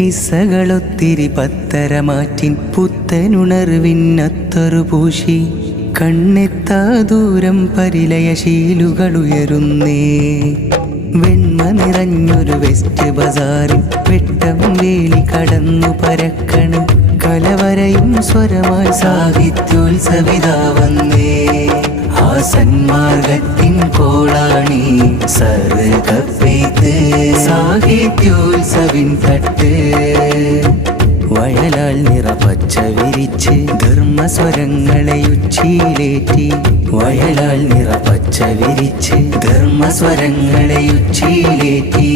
കിസ്സകളൊത്തിരി പത്തരമാറ്റിൻ പുത്തനുണർവിന്നത്തറു പൂശി കണ്ണെത്താ ദൂരം പരിലയശീലുകളുയരുന്നേ. വെണ്മ നിറഞ്ഞൊരു വെസ്റ്റ് ബസാറിൽ വെട്ടം വേലി കടന്നു പരക്കണ് കലവരയും സ്വരമായി സാഹിത്യോത്സവിതാ വന്നേ. ആ സന്മാർഗത്തിൻ കോളാണി സർഗപ്പെയ്ത്ത് സാഹിത്യോത്സവിൻ തട്ട്. വയലാൽ നിറപച്ച വിരിച്ച് ധർമ്മസ്വരങ്ങളെ ഉച്ചിയിലേറ്റി. വയലാൽ നിറപച്ച വിരിച്ച് ധർമ്മസ്വരങ്ങളെ ഉച്ചിയിലേറ്റി.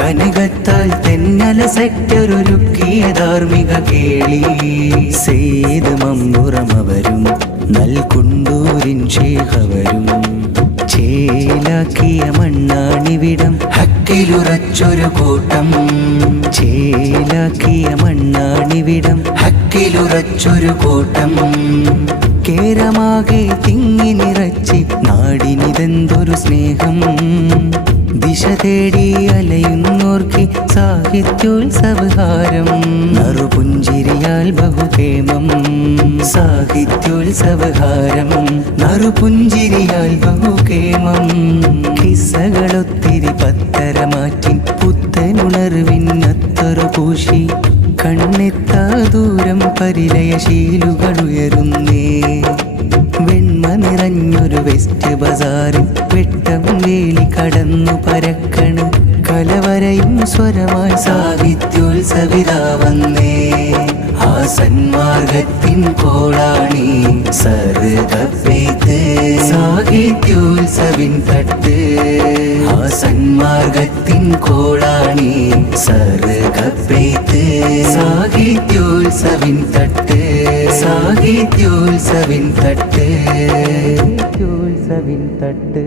കനകത്താൽ തെന്നല സെക്ടറൊരുക്കിയ ധാർമ്മിക കേളി. സെയ്ദ് മമ്പുറമവരും നൽകുണ്ടൂരിൻ ശേഖവരും ചേലാക്കിയ മണ്ണാണിവിടം ഹക്കിലുറച്ചൊരു കൂട്ടം. ചേലാക്കിയ മണ്ണാണിവിടം ഹക്കിലുറച്ചൊരു കൂട്ടം. കേരമാകെ തിങ്ങി നിറച്ച് നാടിനിതെന്തൊരു സ്നേഹം. ദിശ തേടി അലയുന്നോർക്ക് സാഹിത്യോത്സവഹാരം. നറുപുഞ്ചിരിയാൽ ബഹുകേമം സാഹിത്യോത്സവഹാരം. നറുപുഞ്ചിരിയാൽ ബഹുകേമം. കിസ്സകളൊത്തിരി പത്തരമാറ്റിൻ പുത്തനുണർവിന്നത്തറു പൂശി കണ്ണെത്താ ദൂരം പരിലയശീലുകളുയരുന്നേ. വെണ്മ നിറഞ്ഞൊരു വെസ്റ്റ് ബസാറിൽ വെട്ടം വേലി കടന്നു പരക്കണ് കലവരയും സ്വരമായി സാഹിത്യോത്സവിതാ വന്നേ. ആ സന്മാർഗത്തിൻ കോളാണി സർഗപ്പെയ്ത്ത് സാഹിത്യോത്സവിൻ തട്ട്. ആ സന്മാർഗത്തിൻ കോളാണി സർഗപ്പെയ്ത്ത് സാഹിത്യോത്സവിൻ തട്ട്. സാഹിത്യോത്സവിൻ തട്ട്. സാഹിത്യോത്സവിൻ തട്ട്.